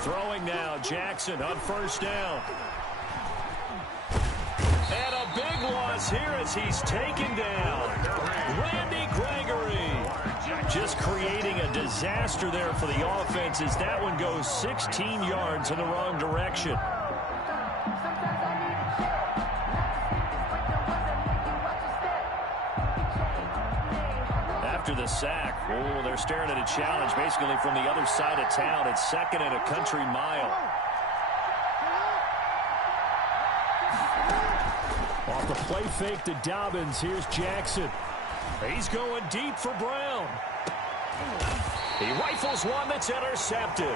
Throwing now, Jackson on first down. And a big loss here as he's taken down. Randy Gregory just creating a disaster there for the offense as that one goes 16 yards in the wrong direction. After the sack, oh, they're staring at a challenge basically from the other side of town. It's second and a country mile. Off the play fake to Dobbins, here's Jackson. He's going deep for Brown. He rifles one that's intercepted.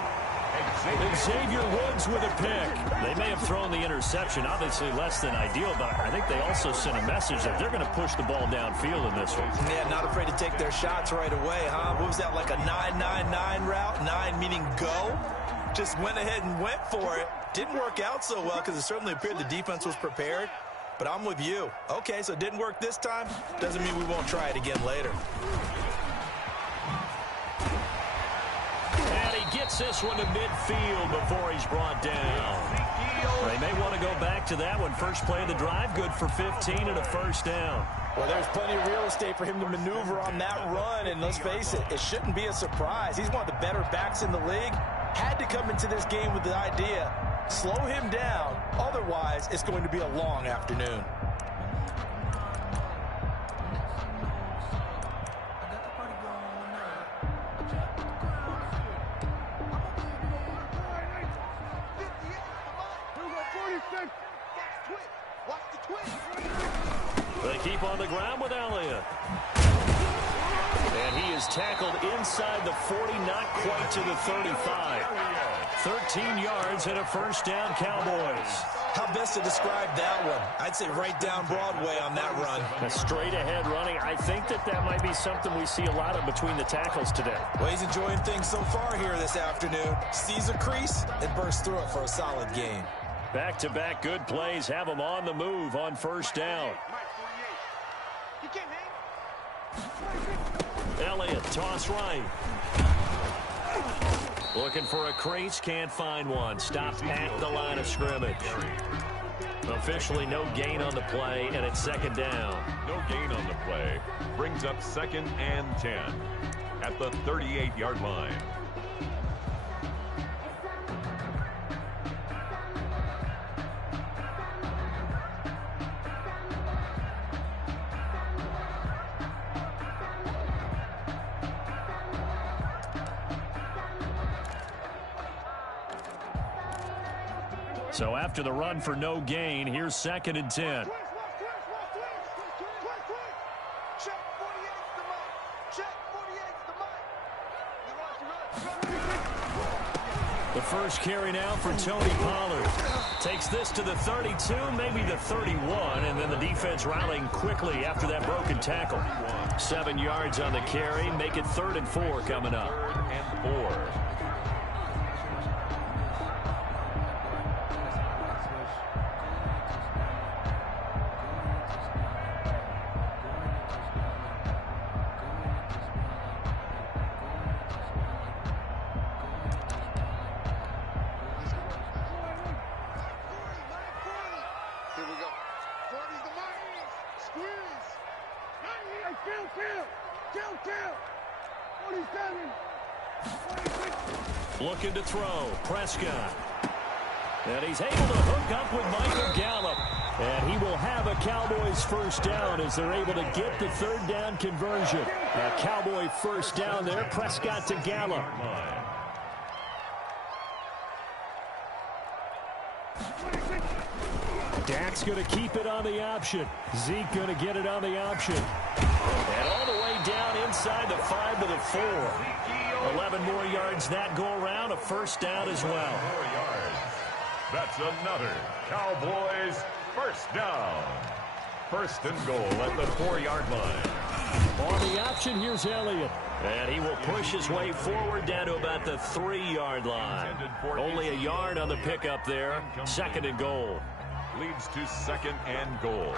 Xavier Woods with a pick. They may have thrown the interception, obviously less than ideal, but I think they also sent a message that they're going to push the ball downfield in this one. Yeah, not afraid to take their shots right away, huh? What was that, like a 9-9-9 route? 9 meaning go? Just went ahead and went for it. Didn't work out so well because it certainly appeared the defense was prepared. But I'm with you. Okay, so it didn't work this time. Doesn't mean we won't try it again later. And he gets this one to midfield before he's brought down. They may want to go back to that one. First play of the drive, good for 15 and a first down. Well, there's plenty of real estate for him to maneuver on that run. And let's face it, it shouldn't be a surprise. He's one of the better backs in the league. Had to come into this game with the idea, slow him down. Otherwise, it's going to be a long afternoon. They keep on the ground with Elliott. And he is tackled inside the 40, not quite to the 35. 13 yards and a first down, Cowboys. How best to describe that one? I'd say right down Broadway on that run. A straight ahead running. I think that might be something we see a lot of between the tackles today. Well, he's enjoying things so far here this afternoon. Sees a crease and bursts through it for a solid game. Back-to-back good plays have him on the move on first down. Elliott, toss right. Looking for a crease, can't find one. Stopped at the line of scrimmage. Officially no gain on the play, and it's second down. No gain on the play. Brings up 2nd and 10 at the 38-yard line. So after the run for no gain, here's 2nd and 10. The first carry now for Tony Pollard. Takes this to the 32, maybe the 31, and then the defense rallying quickly after that broken tackle. 7 yards on the carry, make it 3rd and 4 coming up. 3rd and 4. Looking to throw, Prescott. And he's able to hook up with Michael Gallup. And he will have a Cowboys first down as they're able to get the 3rd down conversion. A Cowboy first down there, Prescott to Gallup. Dak's going to keep it on the option. Zeke going to get it on the option. And all the way down inside the 5 to the 4. 11 more yards that go around, a first down as well. 4 yards. That's another Cowboys first down. 1st and goal at the 4-yard line. On the option, here's Elliott. And he will push his way forward down to about the 3-yard line. Only a yard on the pickup there. 2nd and goal. Leads to 2nd and goal.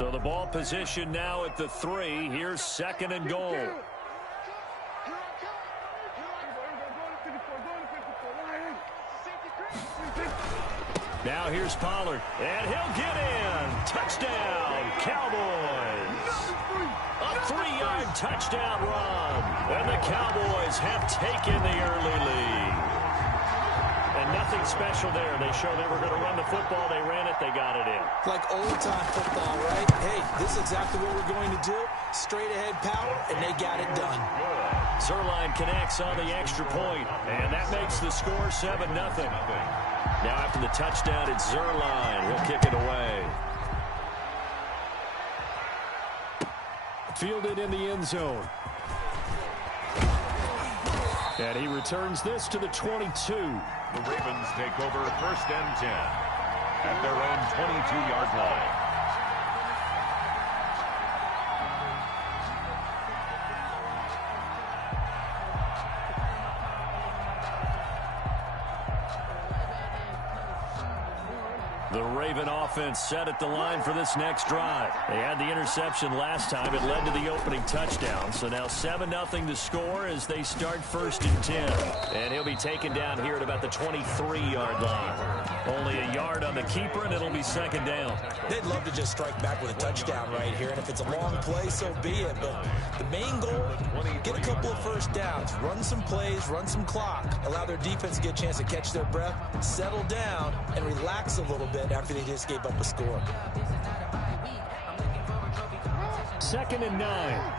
So the ball position now at the 3. Here's 2nd and goal. Now here's Pollard, and he'll get in. Touchdown, Cowboys. A 3-yard touchdown run. And the Cowboys have taken the early lead. And nothing special there. They showed they were going to run the football. They ran it. They got it in. Like old-time football, right? Hey, this is exactly what we're going to do. Straight-ahead power, and they got it done. Zuerlein connects on the extra point, and that makes the score 7-0. Now after the touchdown, it's Zuerlein. He'll kick it away. Fielded in the end zone. And he returns this to the 22. The Ravens take over 1st and 10 at their own 22-yard line. The Raven offense set at the line for this next drive. They had the interception last time. It led to the opening touchdown. So now 7-0 to score as they start 1st and 10. And he'll be taken down here at about the 23-yard line. Only a yard on the keeper, and it'll be 2nd down. They'd love to just strike back with a touchdown right here. And if it's a long play, so be it. But the main goal, get a couple of 1st downs. Run some plays, run some clock. Allow their defense to get a chance to catch their breath, settle down, and relax a little bit after they just gave up a score. 2nd and 9.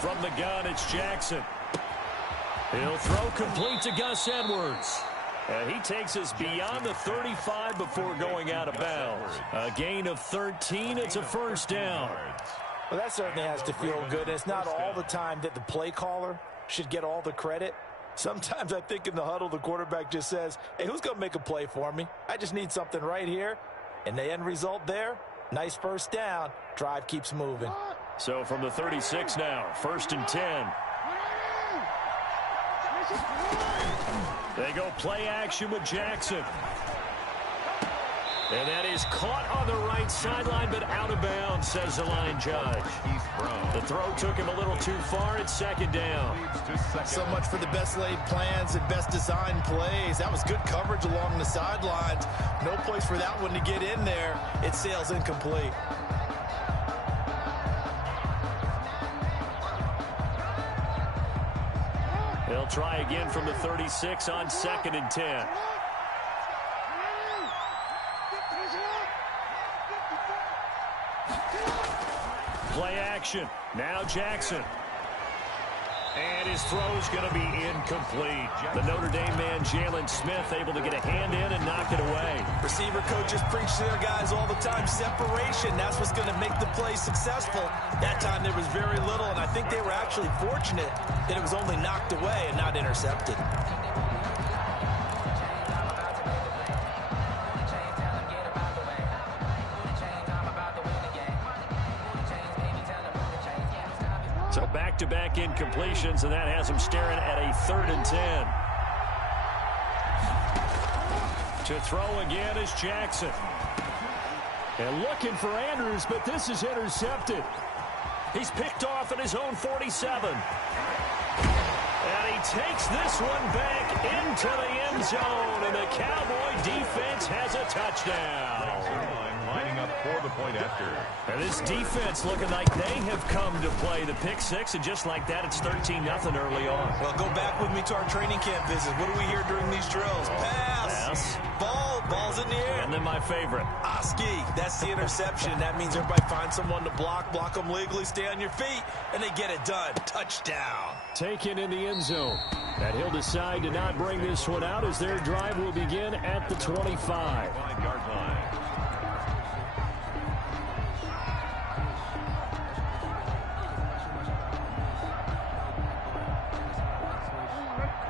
From the gun, it's Jackson. He'll throw complete to Gus Edwards. And he takes us beyond the 35 before going out of bounds. A gain of 13. It's a 1st down. Well, that certainly has to feel good. It's not all the time that the play caller should get all the credit. Sometimes I think in the huddle, the quarterback just says, hey, who's going to make a play for me? I just need something right here. And the end result there, nice 1st down. Drive keeps moving. So from the 36 now, 1st and 10. They go play action with Jackson. And that is caught on the right sideline, but out of bounds, says the line judge. The throw took him a little too far. It's 2nd down. So much for the best laid plans and best designed plays. That was good coverage along the sidelines. No place for that one to get in there. It sails incomplete. They'll try again from the 36 on 2nd and 10. Play action. Now Jackson. And his throw's going to be incomplete. The Notre Dame man, Jalen Smith, able to get a hand in and knock it away. Receiver coaches preach to their guys all the time. Separation, that's what's going to make the play successful. That time there was very little, and I think they were actually fortunate that it was only knocked away and not intercepted. So back-to-back incompletions, and that has him staring at a 3rd and 10. To throw again is Jackson. And looking for Andrews, but this is intercepted. He's picked off at his own 47. And he takes this one back into the end zone, and the Cowboy defense has a touchdown. Lining up for the point after. And this defense looking like they have come to play. The pick 6, and just like that, it's 13-0 early on. Well, go back with me to our training camp visit. What do we hear during these drills? Pass. Ball's in the air. And then my favorite. Oski, that's the interception. That means everybody finds someone to block them legally, stay on your feet, and they get it done. Touchdown. Taken in the end zone. And he'll decide to not bring this one out as their drive will begin at the 25. 5-yard line.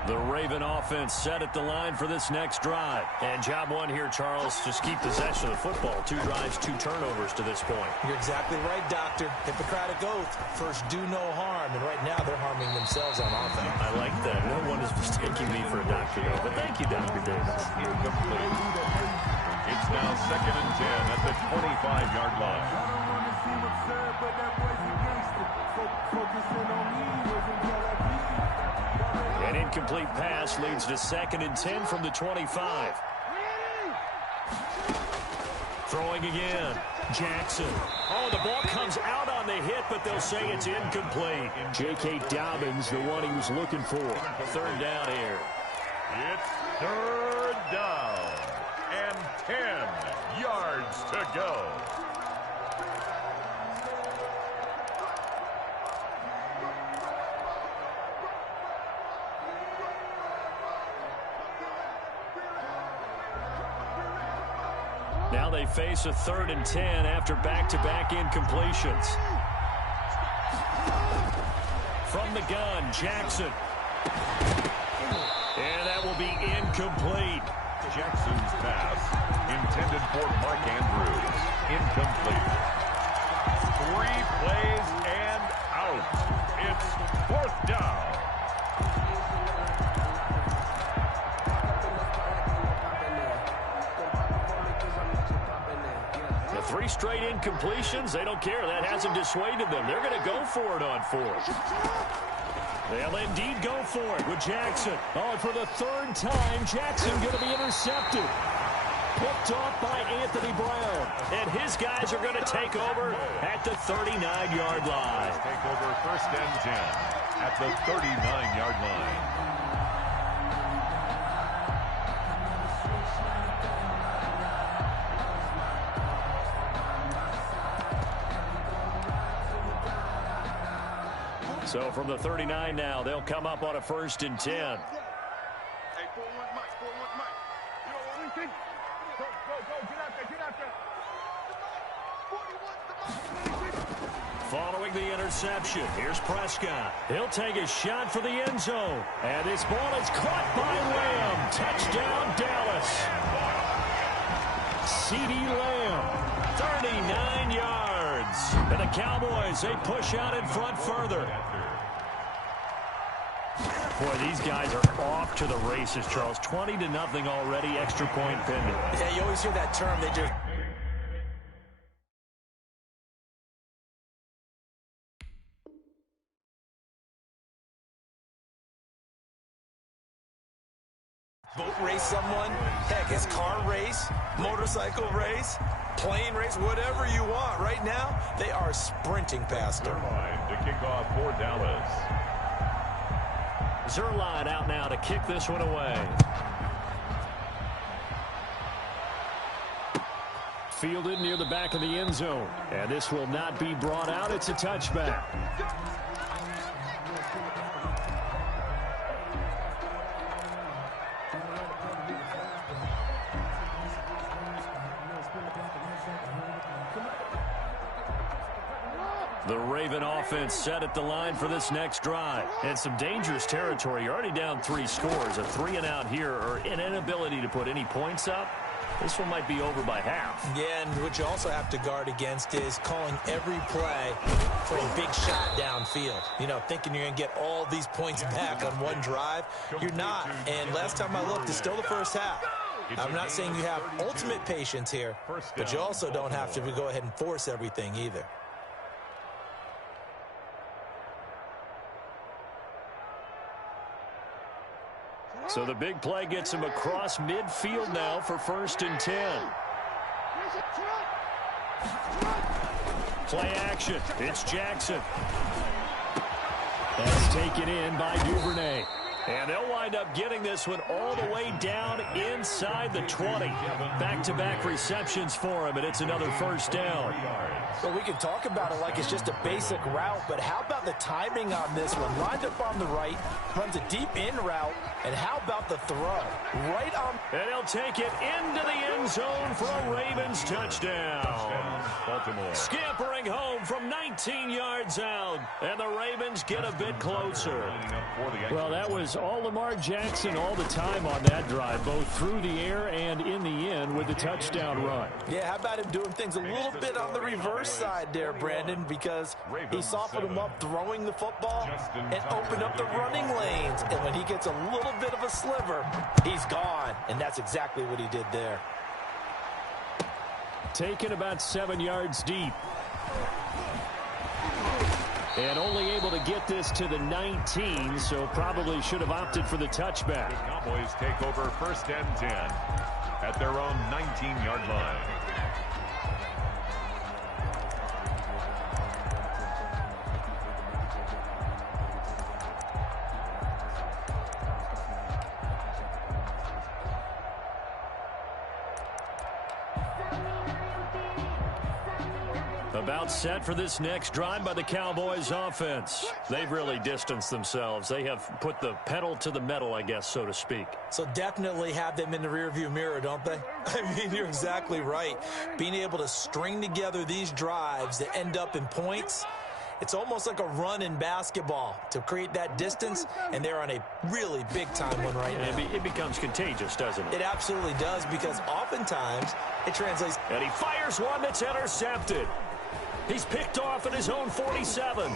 The Raven offense set at the line for this next drive. And job one here, Charles, just keep possession of the football. 2 drives, 2 turnovers to this point. You're exactly right, Doctor. Hippocratic oath. First, do no harm. And right now, they're harming themselves on offense. I like that. No one is mistaking me for a doctor, though. But thank you, Dr. Davis. Incomplete. It's now 2nd and 10 at the 25-yard line. An incomplete pass leads to 2nd and 10 from the 25. Throwing again. Jackson. Oh, the ball comes out on the hit, but they'll say it's incomplete. J.K. Dobbins, the one he was looking for. 3rd down here. It's 3rd down and 10 yards to go. Now they face a 3rd and 10 after back-to-back incompletions. From the gun, Jackson. And that will be incomplete. Jackson's pass, intended for Mark Andrews, incomplete. 3 plays and out. It's 4th down. The 3 straight incompletions, they don't care. That hasn't dissuaded them. They're going to go for it on 4th. They'll indeed go for it with Jackson. Oh, and for the 3rd time, Jackson going to be intercepted. Picked off by Anthony Brown. And his guys are going to take over at the 39-yard line. Take over 1st and 10 at the 39-yard line. So from the 39 now, they'll come up on a 1st and 10. Following the interception, here's Prescott. He'll take a shot for the end zone. And this ball is caught by Lamb. Touchdown, Dallas. CeeDee Lamb, 39 yards. And the Cowboys, they push out in front further. Boy, these guys are off to the races, Charles. 20-0 already, extra point pending. Yeah, you always hear that term. They just... boat race someone, heck, it's car race, motorcycle race, plane race, whatever you want. Right now, they are sprinting past her. To kick off for Dallas. Zerline out now to kick this one away. Fielded near the back of the end zone. And this will not be brought out. It's a touchback. The Raven offense set at the line for this next drive. And some dangerous territory. You're already down 3 scores. A 3 and out here, or an inability to put any points up. This one might be over by half. Yeah, and what you also have to guard against is calling every play for a big shot downfield. You know, thinking you're going to get all these points back on one drive. You're not. And last time I looked, it's still the first half. I'm not saying you have ultimate patience here, but you also don't have to go ahead and force everything either. So the big play gets him across midfield now for 1st and 10. Play action. It's Jackson. That's taken in by Duvernay. And they'll wind up getting this one all the way down inside the 20. Back-to-back receptions for him, and it's another 1st down. Well, we can talk about it like it's just a basic route, but how about the timing on this one? Lined up on the right, runs a deep in route, and how about the throw? Right on. And he'll take it into the end zone for a Ravens touchdown. Baltimore. Scampering home from 19 yards out, and the Ravens get a bit closer. Well, that was was all Lamar Jackson all the time on that drive, both through the air and in the end with the touchdown run. Yeah, how about him doing things a little bit on the reverse side there, Brandon, because he softened him up throwing the football and opened up the running lanes. And when he gets a little bit of a sliver, he's gone. And that's exactly what he did there. Taken about 7 yards deep. And only able to get this to the 19, so probably should have opted for the touchback. The Cowboys take over 1st and 10 at their own 19-yard line. About set for this next drive by the Cowboys offense. They've really distanced themselves. They have put the pedal to the metal, I guess, so to speak. So definitely have them in the rearview mirror, don't they? I mean, you're exactly right. Being able to string together these drives that end up in points, it's almost like a run in basketball to create that distance, and they're on a really big-time one right now. It becomes contagious, doesn't it? It absolutely does, because oftentimes it translates. And he fires one that's intercepted. He's picked off at his own 47.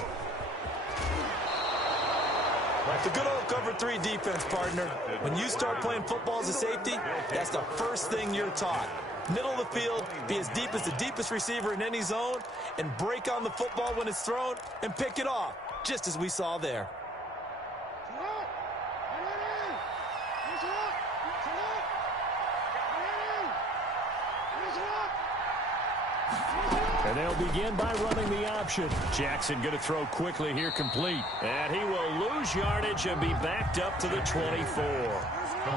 The good old cover 3 defense, partner. When you start playing football as a safety, that's the first thing you're taught. Middle of the field, be as deep as the deepest receiver in any zone, and break on the football when it's thrown and pick it off, just as we saw there. And they'll begin by running the option. Jackson going to throw quickly here, complete. And he will lose yardage and be backed up to the 24.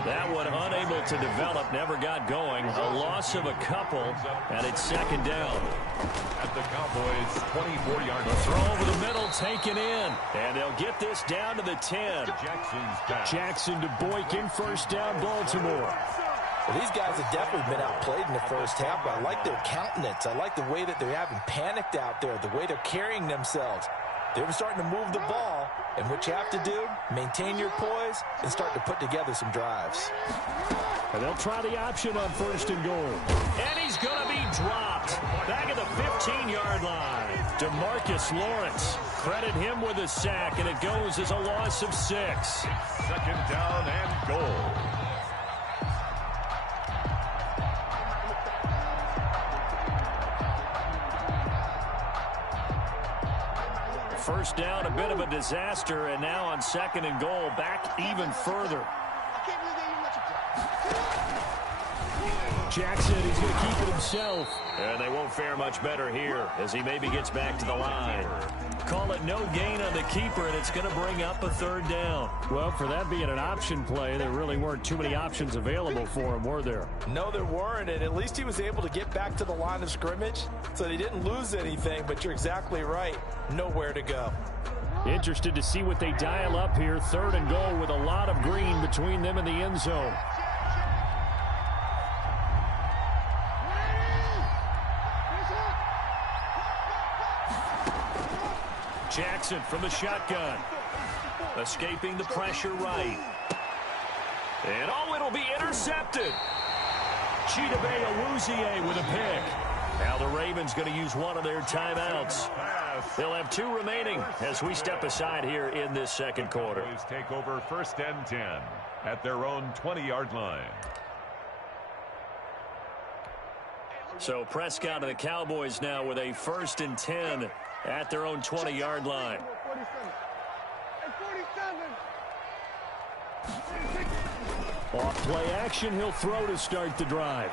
That one unable to develop, never got going. A loss of a couple, and it's 2nd down. At the Cowboys' 24-yard The line. throw over the middle taken in. And they'll get this down to the 10. Jackson's pass. Jackson to Boykin, 1st down, Baltimore. Well, these guys have definitely been outplayed in the first half, but I like their countenance. I like the way that they haven't panicked out there, the way they're carrying themselves. They're starting to move the ball, and what you have to do, maintain your poise and start to put together some drives. And they'll try the option on 1st and goal. And he's going to be dropped. Back at the 15-yard line. DeMarcus Lawrence. Credit him with a sack, and it goes as a loss of 6. 2nd down and goal. First down, a bit of a disaster, and now on 2nd and goal, back even further. Jackson, he's going to keep it himself. And they won't fare much better here as he maybe gets back to the line. Call it no gain on the keeper, and it's going to bring up a 3rd down. Well, for that being an option play, there really weren't too many options available for him, were there? No, there weren't, and at least he was able to get back to the line of scrimmage, so he didn't lose anything, but you're exactly right. Nowhere to go. Interested to see what they dial up here. 3rd and goal with a lot of green between them and the end zone. Jackson from the shotgun. Escaping the pressure right. And oh, it'll be intercepted. Chidobe Awuzie with a pick. Now the Ravens going to use one of their timeouts. They'll have 2 remaining as we step aside here in this 2nd quarter. Cowboys take over 1st and 10 at their own 20-yard line. So Prescott and the Cowboys now with a 1st and 10 at their own 20-yard line. Off play action, he'll throw to start the drive.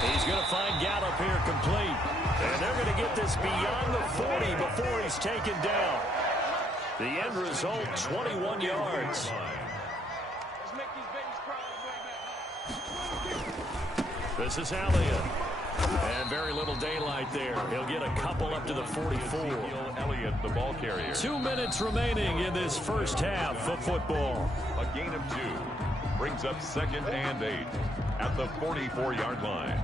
He's going to find Gallup here complete. And they're going to get this beyond the 40 before he's taken down. The end result, 21 yards. This is Elliott. And very little daylight there. He'll get a couple up to the 44. Elliott, the ball carrier. 2 minutes remaining in this first half of football. A gain of 2 brings up 2nd and 8 at the 44-yard line.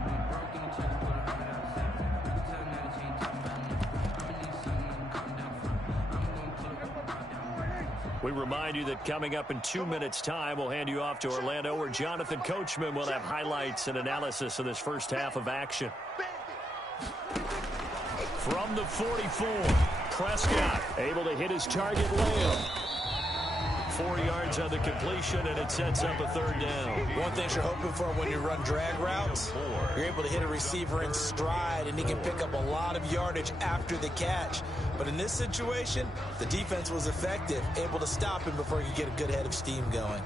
We remind you that coming up in 2 minutes' time, we'll hand you off to Orlando, where Jonathan Coachman will have highlights and analysis of this first half of action. From the 44, Prescott able to hit his target layup. 4 yards on the completion, and it sets up a third down. One thing you're hoping for when you run drag routes, you're able to hit a receiver in stride, and he can pick up a lot of yardage after the catch. But in this situation, the defense was effective, able to stop him before he could get a good head of steam going.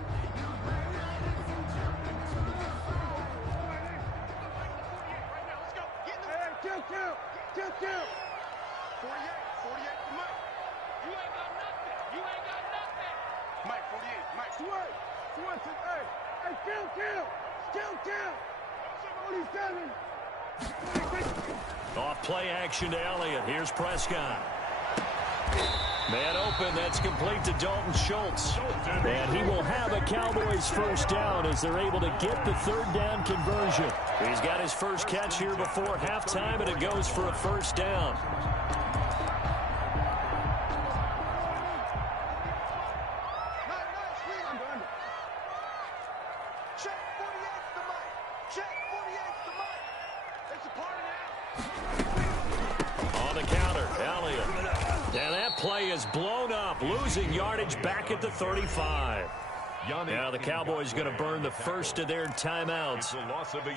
Off play action to Elliott. Here's Prescott. Man open. That's complete to Dalton Schultz. And he will have a Cowboys first down as they're able to get the third down conversion. He's got his first catch here before halftime, and it goes for a first down. Play is blown up, losing yardage back at the 35. Now the Cowboys going to burn the first of their timeouts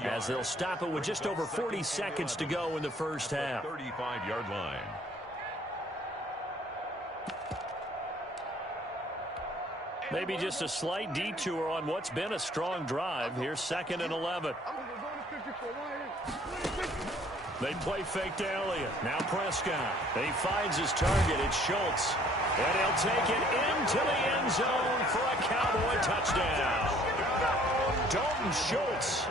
as they'll stop it with just over 40 seconds to go in the first half. 35-yard line. Maybe just a slight detour on what's been a strong drive. Here's 2nd and 11. They play fake to Elliott. Now Prescott. He finds his target. It's Schultz. And he'll take it into the end zone for a Cowboy touchdown. Dalton Schultz,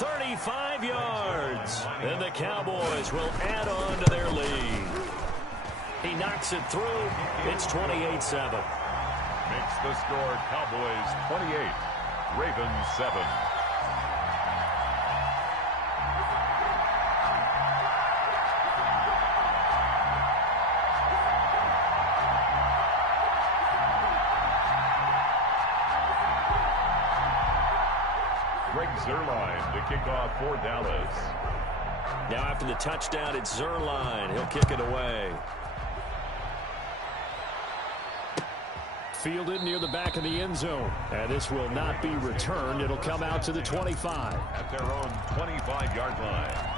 35 yards. And the Cowboys will add on to their lead. He knocks it through. It's 28-7. Makes the score Cowboys 28, Ravens 7. Zerline to kick off for Dallas. Now after the touchdown, it's Zerline. He'll kick it away. Fielded near the back of the end zone. And this will not be returned. It'll come out to the 25. At their own 25-yard line.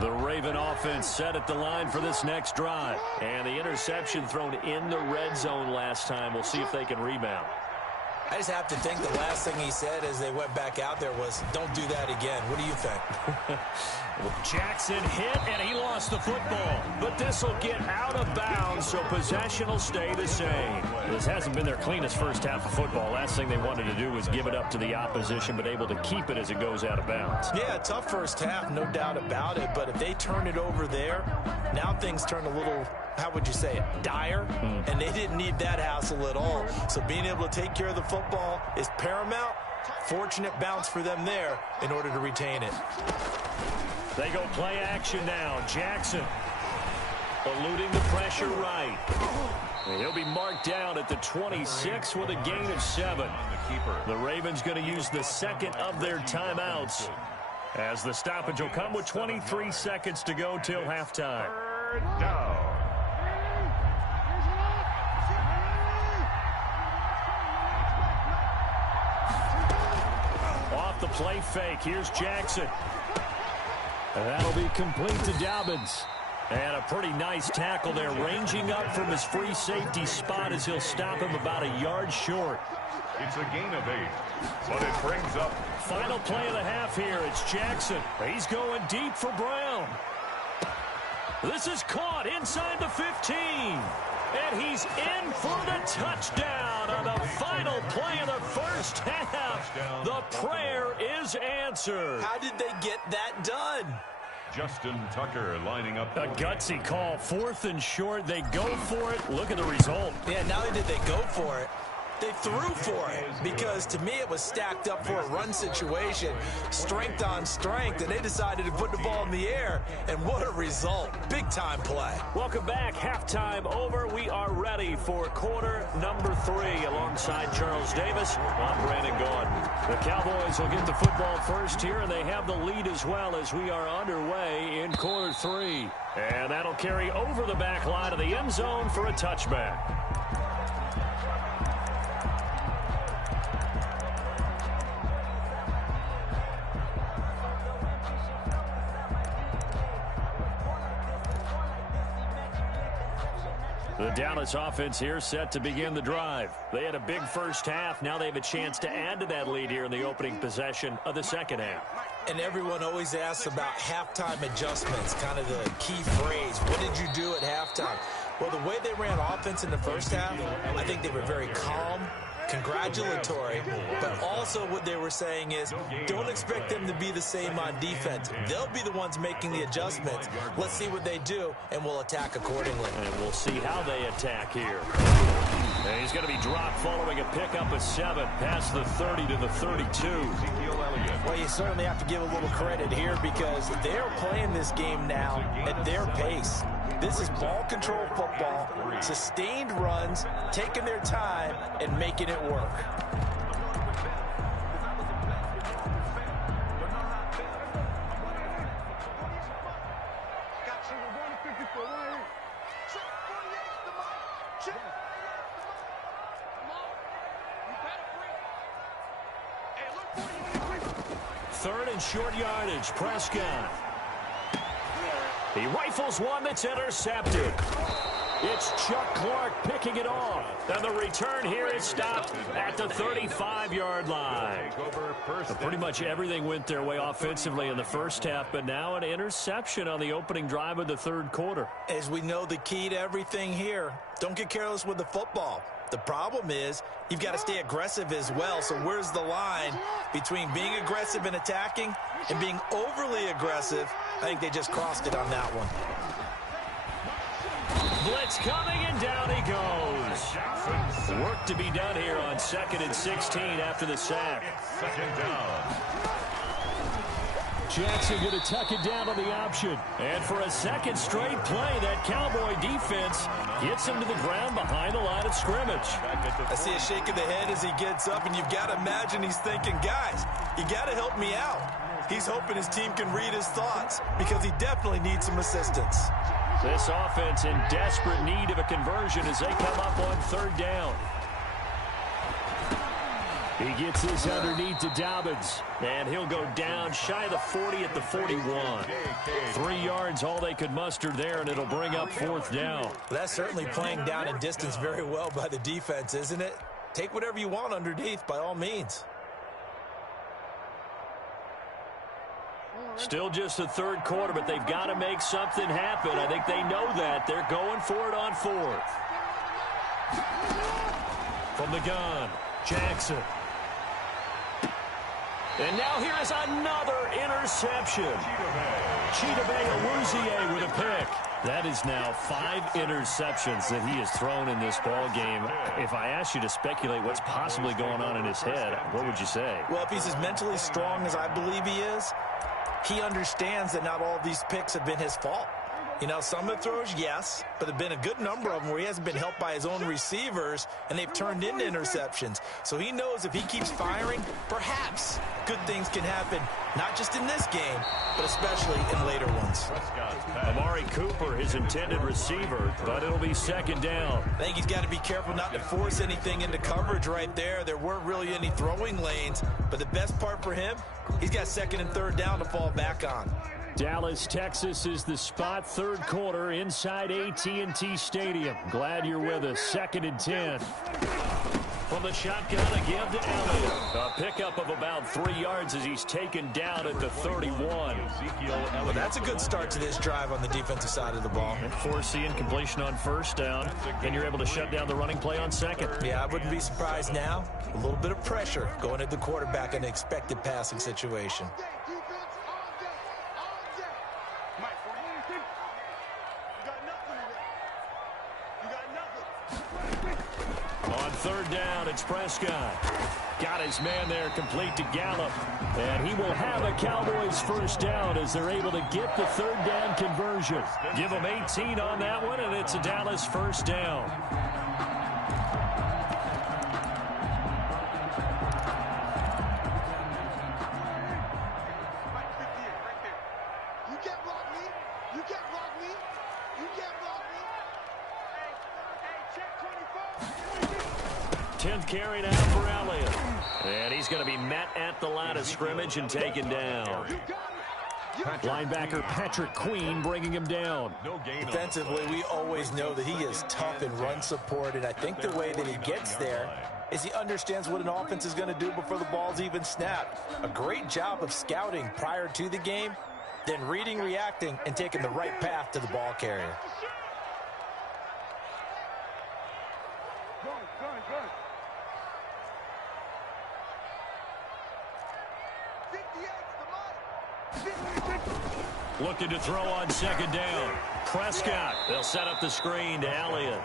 The Raven offense set at the line for this next drive. And the interception thrown in the red zone last time. We'll see if they can rebound. I just have to think the last thing he said as they went back out there was, don't do that again. What do you think? Jackson hit, and he lost the football. But this will get out of bounds, so possession will stay the same. This hasn't been their cleanest first half of football. Last thing they wanted to do was give it up to the opposition, but able to keep it as it goes out of bounds. Yeah, tough first half, no doubt about it. But if they turn it over there, now things turn a little, how would you say it, dire? And they didn't need that hassle at all. So being able to take care of the football is paramount. Fortunate bounce for them there in order to retain it. They go play action now. Jackson eluding the pressure right. He'll be marked down at the 26 with a gain of 7. The Ravens going to use the second of their timeouts as the stoppage will come with 23 seconds to go till halftime. Third down. Off the play fake. Here's Jackson. And that'll be complete to Dobbins. And a pretty nice tackle there, ranging up from his free safety spot as he'll stop him about a yard short. It's a gain of 8, but it brings up. Final play of the half here. It's Jackson. He's going deep for Brown. This is caught inside the 15. And he's in for the touchdown on the final play of the first half. The prayer is answered. How did they get that done? Justin Tucker lining up. A gutsy call. 4th and short. They go for it. Look at the result. Yeah, not only did they go for it, They threw for it because, to me, it was stacked up for a run situation, strength on strength, and they decided to put the ball in the air, and what a result. Big-time play. Welcome back. Halftime over. We are ready for quarter number 3 alongside Charles Davis. I'm Brandon Gordon. The Cowboys will get the football first here, and they have the lead as well as we are underway in quarter 3. And that'll carry over the back line of the end zone for a touchback. The Dallas offense here set to begin the drive. They had a big first half. Now they have a chance to add to that lead here in the opening possession of the second half. And everyone always asks about halftime adjustments, kind of the key phrase. What did you do at halftime? Well, the way they ran offense in the first half, I think they were very calm, congratulatory, but also what they were saying is don't expect them to be the same on defense. They'll be the ones making the adjustments. Let's see what they do, and we'll attack accordingly. And we'll see how they attack here. And he's going to be dropped following a pickup of 7 past the 30 to the 32. Well, you certainly have to give a little credit here because they're playing this game now at their pace. This is ball control football, sustained runs, taking their time, and making it work. Third and short yardage. Prescott. He rifles one that's intercepted. It's Chuck Clark picking it off. And the return here is stopped at the 35-yard line. So pretty much everything went their way offensively in the first half, but now an interception on the opening drive of the third quarter. As we know, the key to everything here, don't get careless with the football. The problem is you've got to stay aggressive as well. So where's the line between being aggressive and attacking and being overly aggressive? I think they just crossed it on that one. Blitz coming, and down he goes. Work to be done here on 2nd and 16 after the sack. Second down. Jackson going to tuck it down on the option. And for a second straight play, that Cowboy defense gets him to the ground behind the line of scrimmage. I see a shake of the head as he gets up, and you've got to imagine he's thinking, guys, you got to help me out. He's hoping his team can read his thoughts because he definitely needs some assistance. This offense in desperate need of a conversion as they come up on third down. He gets this underneath to Dobbins, and he'll go down shy of the 40 at the 41. 3 yards, all they could muster there, and it'll bring up fourth down. That's certainly playing down in distance very well by the defense, isn't it? Take whatever you want underneath, by all means. Still just the third quarter, but they've got to make something happen. I think they know that. They're going for it on fourth. From the gun, Jackson. And now here is another interception. Chidobe Awuzie with a pick. That is now 5 interceptions that he has thrown in this ball game. If I asked you to speculate what's possibly going on in his head, what would you say? Well, if he's as mentally strong as I believe he is, he understands that not all of these picks have been his fault. You know, some of the throws, yes, but there have been a good number of them where he hasn't been helped by his own receivers, and they've turned into interceptions. So he knows if he keeps firing, perhaps good things can happen, not just in this game, but especially in later ones. Amari Cooper, his intended receiver, but it'll be second down. I think he's got to be careful not to force anything into coverage right there. There weren't really any throwing lanes, but the best part for him, he's got second and third down to fall back on. Dallas, Texas is the spot, third quarter inside AT&T Stadium. Glad you're with us. 2nd and 10. From the shotgun, a give to Elliott. A pickup of about 3 yards as he's taken down at the 31. Well, that's a good start to this drive on the defensive side of the ball. And forcing completion on first down, and you're able to shut down the running play on second. Yeah, I wouldn't be surprised now. A little bit of pressure going at the quarterback in an expected passing situation. On third down, it's Prescott. Got his man there complete to Gallup. And he will have a Cowboys first down as they're able to get the third down conversion. Give them 18 on that one, and it's a Dallas first down. You can't block me. You can't block me. You can't block me. Hey, check 24. 10th carry now for Elliott. And he's going to be met at the line of scrimmage and taken down. Linebacker Patrick Queen bringing him down. Defensively, we always know that he is tough in run support, and I think the way that he gets there is he understands what an offense is going to do before the ball's even snapped. A great job of scouting prior to the game, then reading, reacting, and taking the right path to the ball carrier. Looking to throw on second down. Prescott. They'll set up the screen to Elliott.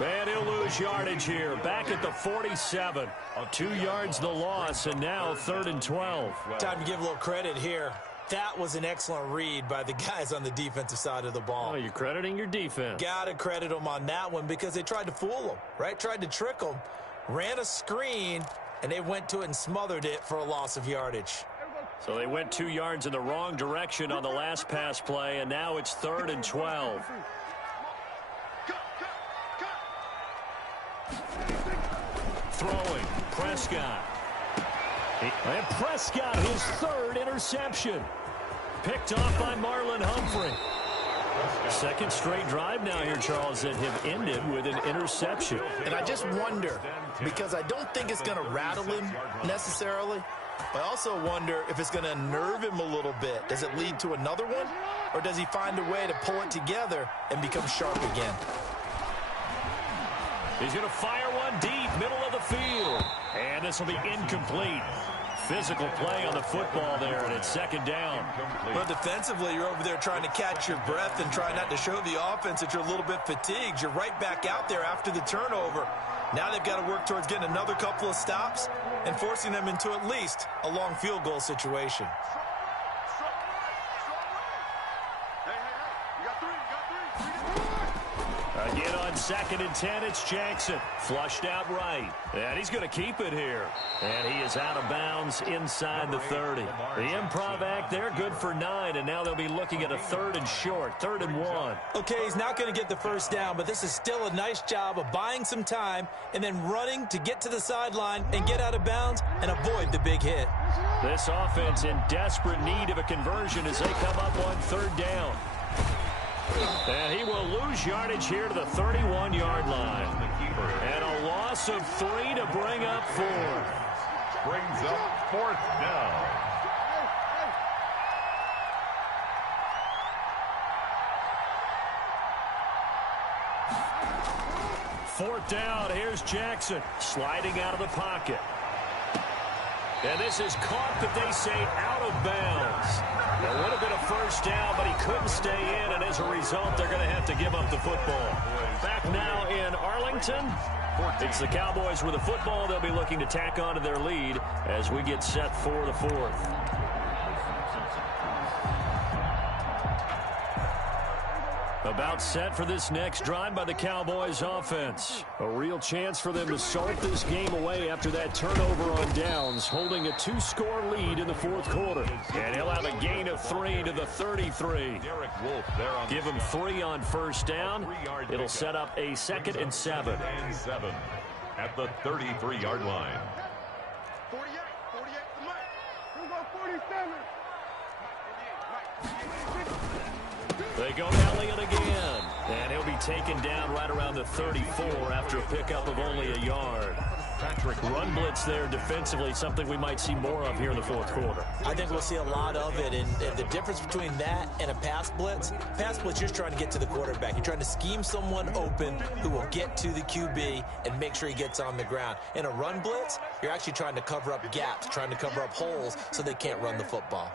And he'll lose yardage here. Back at the 47. 2 yards the loss, and now 3rd and 12. Time to give a little credit here. That was an excellent read by the guys on the defensive side of the ball. Oh, you're crediting your defense. Got to credit them on that one because they tried to fool them, right? Tried to trick them. Ran a screen, and they went to it and smothered it for a loss of yardage. So they went 2 yards in the wrong direction on the last pass play, and now it's 3rd and 12. Throwing, Prescott. And Prescott, his 3rd interception. Picked off by Marlon Humphrey. Second straight drive now here, Charles, that have ended with an interception. And I just wonder, because I don't think it's going to rattle him necessarily, I also wonder if it's going to unnerve him a little bit. Does it lead to another one? Or does he find a way to pull it together and become sharp again? He's going to fire one deep, middle of the field. And this will be incomplete. Physical play on the football there, and it's 2nd down. Well, defensively, you're over there trying to catch your breath and try not to show the offense that you're a little bit fatigued. You're right back out there after the turnover. Now they've got to work towards getting another couple of stops and forcing them into at least a long field goal situation. Again on 2nd and 10, it's Jackson. Flushed out right. And he's going to keep it here. And he is out of bounds inside the 30. The improv act there, good for 9. And now they'll be looking at a 3rd and short, 3rd and 1. Okay, he's not going to get the first down, but this is still a nice job of buying some time and then running to get to the sideline and get out of bounds and avoid the big hit. This offense in desperate need of a conversion as they come up on 3rd down. And he will lose yardage here to the 31-yard line. And a loss of 3 to bring up 4. Brings up 4th down. Fourth down, here's Jackson sliding out of the pocket. And this is caught, but they say out of bounds. It would have been a first down, but he couldn't stay in, and as a result, they're going to have to give up the football. Back now in Arlington, it's the Cowboys with the football. They'll be looking to tack on to their lead as we get set for the 4th. About set for this next drive by the Cowboys offense. A real chance for them to start this game away after that turnover on downs, holding a 2-score lead in the 4th quarter. And he'll have a gain of 3 to the 33. Give him 3 on first down. It'll set up a 2nd and 7. At the 33-yard line. 48, the mic. Who got 47? They go Elliott again, and he'll be taken down right around the 34 after a pickup of only a yard. Run blitz there defensively, something we might see more of here in the 4th quarter. I think we'll see a lot of it, and the difference between that and a pass blitz, you're just trying to get to the quarterback. You're trying to scheme someone open who will get to the QB and make sure he gets on the ground. In a run blitz, you're actually trying to cover up gaps, trying to cover up holes so they can't run the football.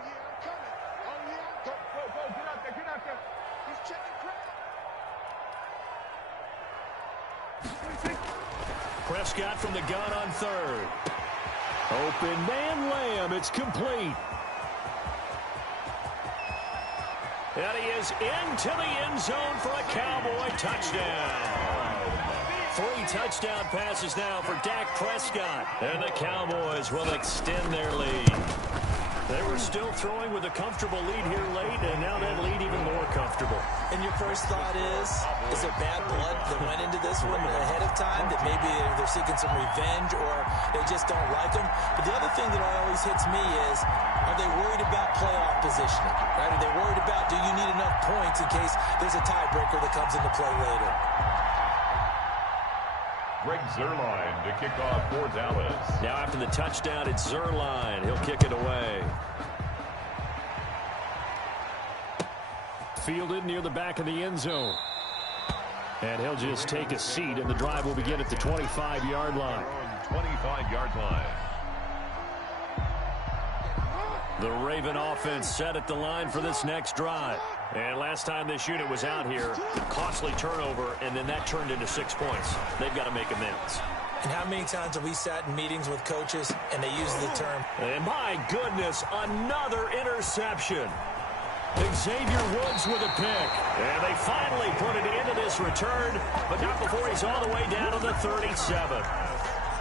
Prescott from the gun on third. Open man Lamb. It's complete. And he is into the end zone for a Cowboy touchdown. 3 touchdown passes now for Dak Prescott. And the Cowboys will extend their lead. They were still throwing with a comfortable lead here late, and now that lead even more comfortable. And your first thought is there bad blood that went into this one ahead of time, that maybe they're seeking some revenge or they just don't like them? But the other thing that always hits me is, are they worried about playoff positioning? Right? Are they worried about, do you need enough points in case there's a tiebreaker that comes into play later? Greg Zuerlein to kick off for Dallas. Now after the touchdown, it's Zuerlein. He'll kick it away. Fielded near the back of the end zone. And he'll just take a seat, and the drive will begin at the 25-yard line. 25-yard line. The Raven offense set at the line for this next drive. And last time this unit was out here, costly turnover, and then that turned into 6 points. They've got to make amends. And how many times have we sat in meetings with coaches and they use the term, and my goodness, another interception. Xavier Woods with a pick. And they finally put it into this return, but not before he's all the way down to the 37.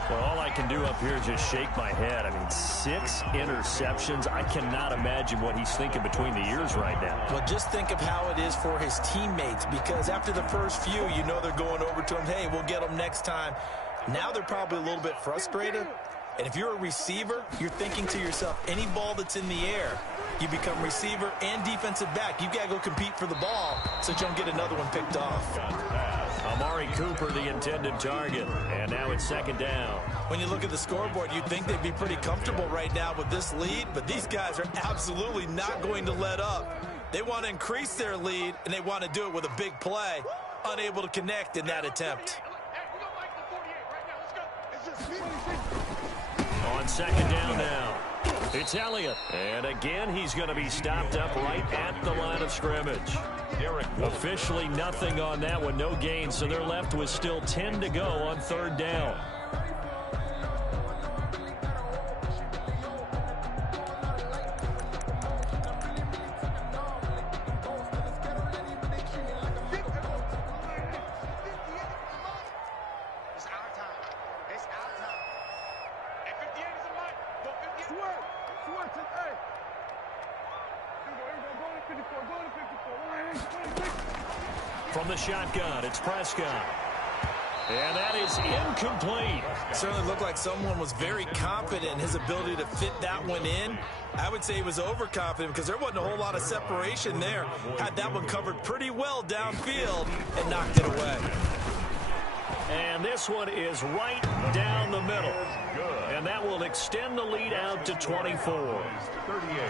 Well, all I can do up here is just shake my head. I mean, 6 interceptions. I cannot imagine what he's thinking between the ears right now. Well, just think of how it is for his teammates, because after the first few, you know they're going over to him, hey, we'll get them next time. Now they're probably a little bit frustrated. And if you're a receiver, you're thinking to yourself, any ball that's in the air, you become receiver and defensive back. You've got to go compete for the ball so you don't get another one picked off. Amari Cooper, the intended target. And now it's second down. When you look at the scoreboard, you'd think they'd be pretty comfortable right now with this lead, but these guys are absolutely not going to let up. They want to increase their lead, and they want to do it with a big play. Unable to connect in that attempt. On second down now, it's Elliott. And again, he's going to be stopped up right at the line of scrimmage. Officially nothing on that one, no gain, so they're left with still 10 to go on third down. From the shotgun, it's Prescott. And that is incomplete. Certainly looked like someone was very confident in his ability to fit that one in. I would say he was overconfident because there wasn't a whole lot of separation there. Had that one covered pretty well downfield and knocked it away. And this one is right down the middle. And that will extend the lead out to 24.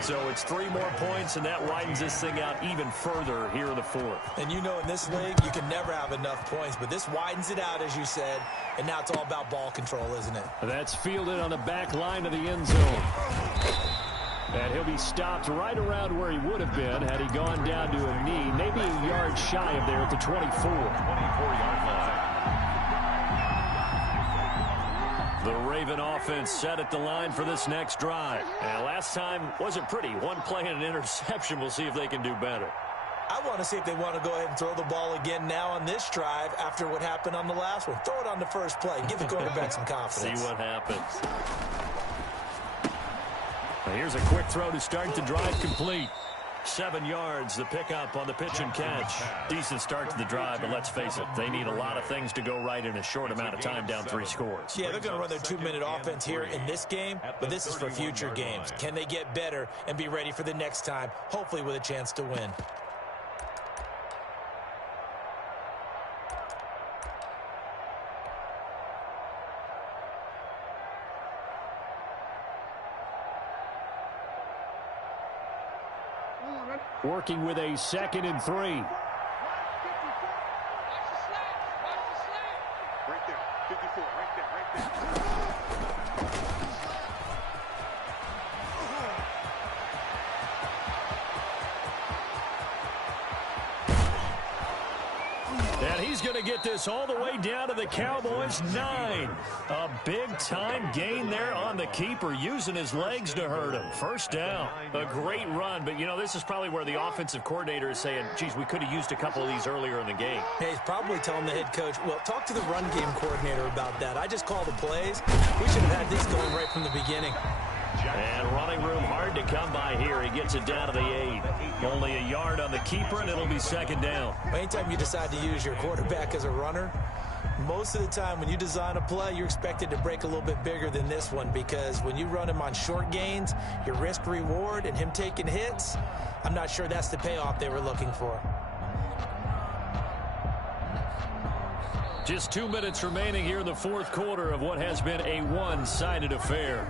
So it's 3 more points, and that widens this thing out even further here in the fourth. And you know in this league, you can never have enough points, but this widens it out, as you said, and now it's all about ball control, isn't it? That's fielded on the back line of the end zone. And he'll be stopped right around where he would have been had he gone down to a knee, maybe a yard shy of there at the 24. 24-yard line. The Raven offense set at the line for this next drive. And last time wasn't pretty. One play and an interception. We'll see if they can do better. I want to see if they want to go ahead and throw the ball again now on this drive after what happened on the last one. Throw it on the first play. Give the quarterback some confidence. See what happens. Now here's a quick throw to start the drive complete. 7 yards, the pickup on the pitch and catch. Decent start to the drive, but let's face it, they need a lot of things to go right in a short amount of time down 3 scores. Yeah, they're going to run their 2-minute offense here in this game, but this is for future games. Can they get better and be ready for the next time, hopefully with a chance to win? Working with a 2nd and 3. Right there, 54, right there. And he's going to get this all the way down to the Cowboys' 9. A big-time gain there on the keeper, using his legs to hurt him. First down. A great run, but, you know, this is probably where the offensive coordinator is saying, geez, we could have used a couple of these earlier in the game. Yeah, he's probably telling the head coach, well, talk to the run game coordinator about that. I just call the plays. We should have had these going right from the beginning. And running room hard to come by here. He gets it down to the 8. Only a yard on the keeper, and it'll be second down. Anytime you decide to use your quarterback as a runner, most of the time when you design a play, you're expected to break a little bit bigger than this one, because when you run him on short gains, your risk-reward and him taking hits, I'm not sure that's the payoff they were looking for. Just 2 minutes remaining here in the fourth quarter of what has been a one-sided affair.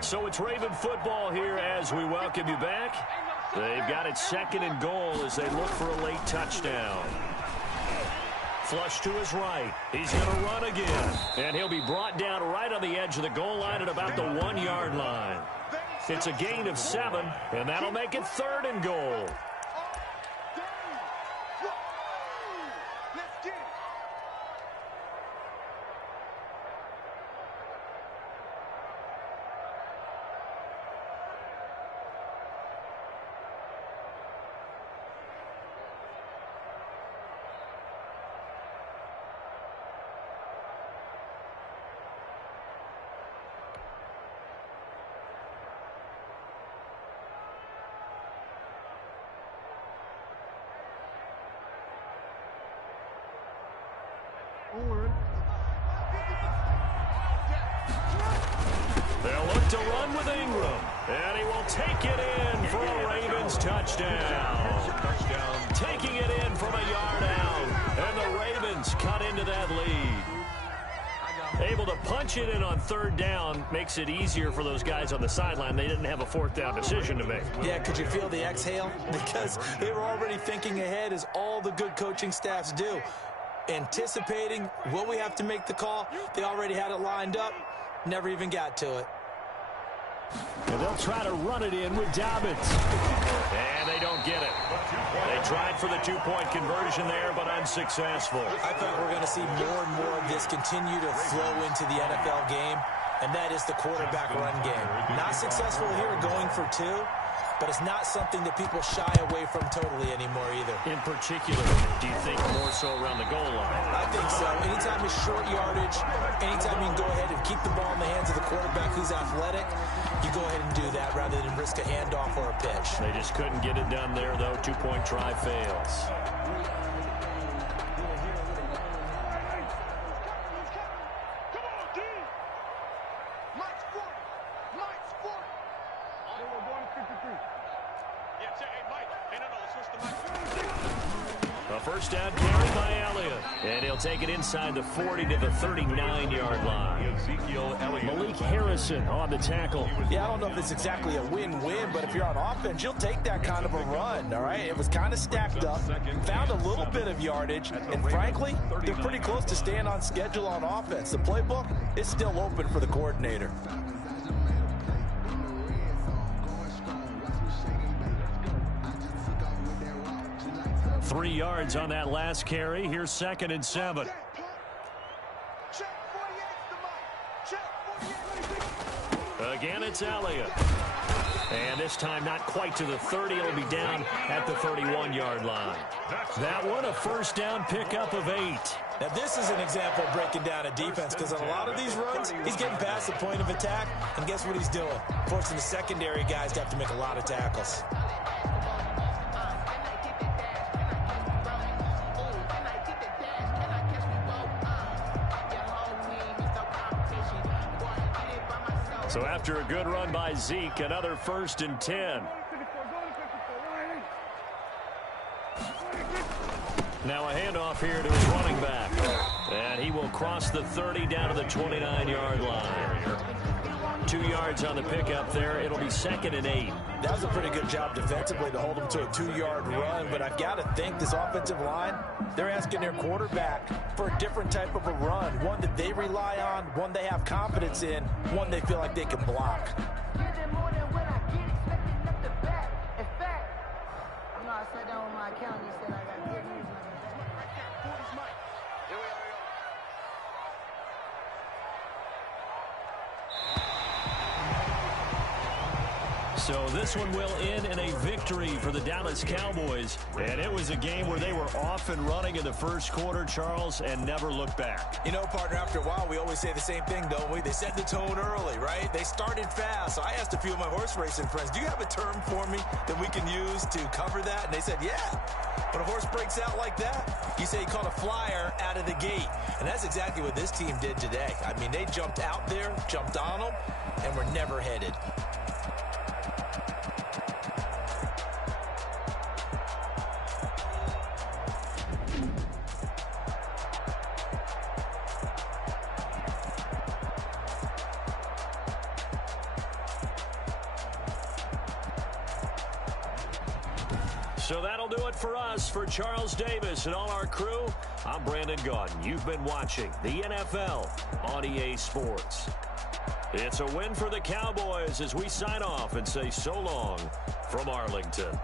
So it's Raven football here as we welcome you back. They've got it second and goal as they look for a late touchdown. Flush to his right. He's going to run again. And he'll be brought down right on the edge of the goal line at about the 1-yard line. It's a gain of 7, and that'll make it third and goal. They'll look to run with Ingram, and he will take it in for a Ravens touchdown. Taking it in from a yard out, and the Ravens cut into that lead. Able to punch it in on third down makes it easier for those guys on the sideline. They didn't have a fourth down decision to make. Yeah, could you feel the exhale? Because they were already thinking ahead, as all the good coaching staffs do. Anticipating, will we have to make the call? They already had it lined up, never even got to it. And they'll try to run it in with Dobbins. And they don't get it. They tried for the two-point conversion there, but unsuccessful. I thought we were going to see more and more of this continue to flow into the NFL game, and that is the quarterback run game. Not successful here going for 2, but it's not something that people shy away from totally anymore either. In particular, do you think more so around the goal line? I think so. Anytime it's short yardage, anytime you can go ahead and keep the ball in the hands of the quarterback who's athletic, you go ahead and do that rather than risk a handoff or a pitch. They just couldn't get it done there, though. Two-point try fails. A first down carry by Elliott. And he'll take it inside the 40 to the 39-yard line. Malik Harrison on the tackle. Yeah, I don't know if it's exactly a win-win, but if you're on offense, you'll take that kind of a run, all right? It was kind of stacked up, found a little bit of yardage, and frankly, they're pretty close to staying on schedule on offense. The playbook is still open for the coordinator. 3 yards on that last carry. Here's second and 7. Again, it's Elliott. And this time not quite to the 30. It'll be down at the 31-yard line. That one a first down pickup of 8. Now, this is an example of breaking down a defense, because on a lot of these runs, he's getting past the point of attack, and guess what he's doing? Forcing the secondary guys to have to make a lot of tackles. So after a good run by Zeke, another first and 10. Now a handoff here to his running back. And he will cross the 30 down to the 29-yard line. 2 yards on the pickup there. It'll be 2nd and 8. That was a pretty good job defensively to hold him to a 2-yard run, but I've got to think this offensive line, they're asking their quarterback for a different type of a run, one that they rely on, one they have confidence in, one they feel like they can block. I sat down with my accountant, he said I got good news. So this one will end in a victory for the Dallas Cowboys. And it was a game where they were off and running in the first quarter, Charles, and never looked back. You know, partner, after a while, we always say the same thing, don't we? They set the tone early, right? They started fast. So I asked a few of my horse racing friends, do you have a term for me that we can use to cover that? And they said, yeah. When a horse breaks out like that, you say he caught a flyer out of the gate. And that's exactly what this team did today. I mean, they jumped out there, jumped on them, and were never headed. So that'll do it for us. For Charles Davis and all our crew, I'm Brandon Gaudin. You've been watching the NFL on EA Sports. It's a win for the Cowboys as we sign off and say so long from Arlington.